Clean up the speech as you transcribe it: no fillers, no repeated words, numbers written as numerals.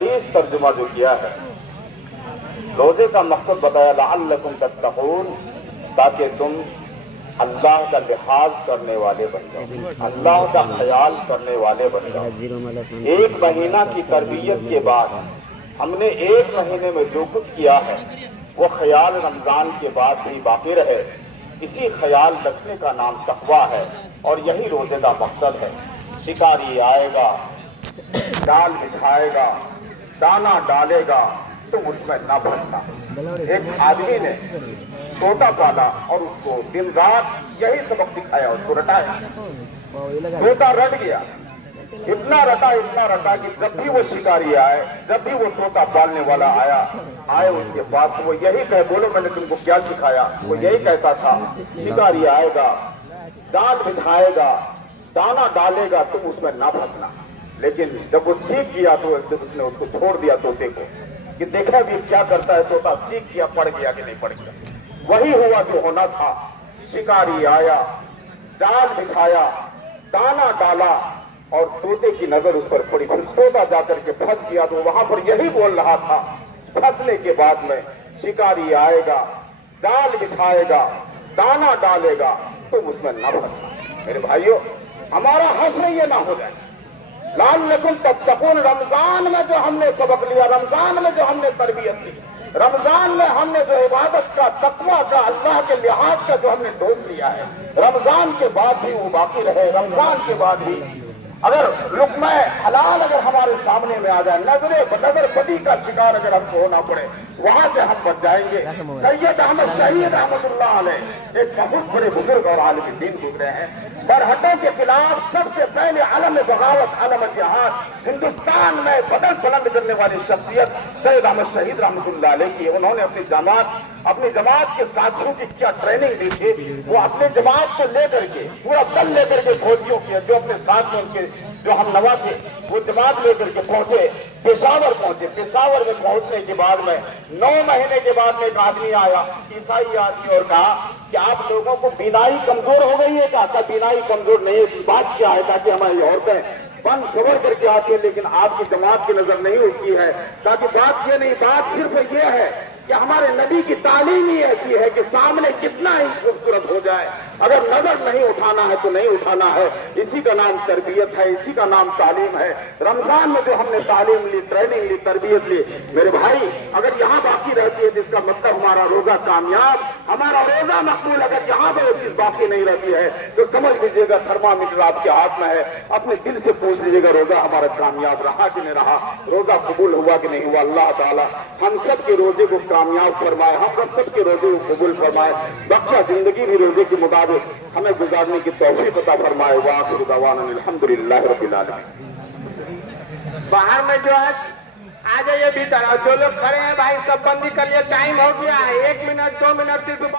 इस तर्जुमा जो किया है, रोजे का मकसद बताया लअल्लकुम तत्तकून, ताकि तुम अल्लाह का लिहाज करने वाले बन जाओ, अल्लाह का ख्याल करने वाले बन जाओ। एक महीना की तरबियत के बाद हमने एक महीने में जो कुछ किया है वो ख्याल रमजान के बाद भी बाकी रहे। इसी ख्याल रखने का नाम तकवा है और यही रोजे का मकसद है। शिकारी आएगा, जाल बिछाएगा, दाना डालेगा, तुम उसमें न फंसना। एक आदमी ने तोता पाला और उसको दिन रात यही सबक सिखाया, उसको रटाया। तोता रट गया, इतना रटा कि जब भी वो शिकारी आए, जब भी वो तोता पालने वाला आए उसके पास वो यही कहे, बोलो मैंने तुमको क्या सिखाया? वो यही कहता था, शिकारी आएगा, जाल बिछाएगा, दाना डालेगा, तुम उसमें ना फंसना। लेकिन जब वो सीख गया तो उसने उसको छोड़ दिया तोते को कि देखा भी क्या करता है तोता। सीख गया, पड़ गया कि नहीं पड़ गया। वही हुआ जो होना था। शिकारी आया, जाल बिछाया, दाना डाला और तोते की नजर उस पर पड़ी। फिर तोता जाकर के फंस गया तो वहां पर यही बोल रहा था। फंसने के बाद में शिकारी आएगा, जाल बिछाएगा, दाना डालेगा, तुम उसमें न फंसना। मेरे भाइयों, हमारा हश्र ये ना हो जाए। लअल्लकुम तत्तकून, रमजान में जो हमने सबक लिया, रमजान में जो हमने तरबियत ली, रमजान में हमने जो इबादत का, तकवा का, अल्लाह के लिहाज का जो हमने डोज लिया है, रमजान के बाद भी वो बाकी रहे। रमजान के बाद भी अगर लुक़्मा हलाल अगर हमारे सामने में आ जाए, नजर बदी का शिकार अगर हमको होना पड़े, वहां से हम बच जाएंगे। सैयद अहमद शहीद रहमतुल्लाह अलैह एक बहुत बड़े बुजुर्ग और आलिम दीन गुजरे हैं। बरहटों के खिलाफ सबसे पहले आलम बगावत, आलम जिहाद, हिंदुस्तान में बदल बुलंद करने वाली शख्सियत सैयद अहमद शहीद रहमतुल्लाह अलैह की। उन्होंने अपनी जमात के साथियों की क्या ट्रेनिंग दी थी। वो अपने जमात को लेकर के, पूरा दल लेकर के फौजियों के जो अपने साथ में उनके जो हम नवा थे, वो जमात लेकर के पहुंचे, पेशावर पहुंचे। पेशावर में पहुंचने के बाद में 9 महीने के बाद में एक आदमी आया, ईसाई आदमी, और कहा कि आप लोगों को बीनाई कमजोर हो गई है क्या? बीनाई कमजोर नहीं है। बात क्या है? ताकि हमारी औरतें बन खबर करके आती है लेकिन आपकी जमात की नजर नहीं उठती है। ताकि बात ये नहीं, बात सिर्फ ये है कि हमारे नबी की तालीम ही ऐसी है कि सामने कितना ही खूबसूरत हो जाए, अगर नजर नहीं उठाना है तो नहीं उठाना है। इसी का नाम तरबियत है, इसी का नाम तालीम है। रमजान में जो हमने तालीम ली, ट्रेनिंग ली, तरबियत ली, मेरे भाई, अगर यहाँ बाकी रहती है जिसका मतलब हमारा रोजा कामयाब, हमारा रोजा मकबूल। अगर यहाँ पर वो चीज बाकी नहीं रहती है तो समझ लीजिएगा थर्मामीटर आपके हाथ में है। अपने दिल से पूछ लीजिएगा रोजा हमारा कामयाब रहा कि नहीं रहा, रोजा कबूल हुआ कि नहीं हुआ। अल्लाह ताला हम सब के रोजे को कामयाब फरमाए, हम सब के रोजे को कबूल फरमाए। बख्शा जिंदगी भी रोजे के मुताबिक हमें गुजारने की तौफीक अता फरमाए। व आखिरु दवाना अल्हम्दुलिल्लाह रब्बिल आलमीन। बाहर में जो है आ जाइए भीतर, और जो लोग खड़े हैं भाई सब बंदी कर लिए। टाइम हो गया है, 1 मिनट 2 मिनट सिर्फ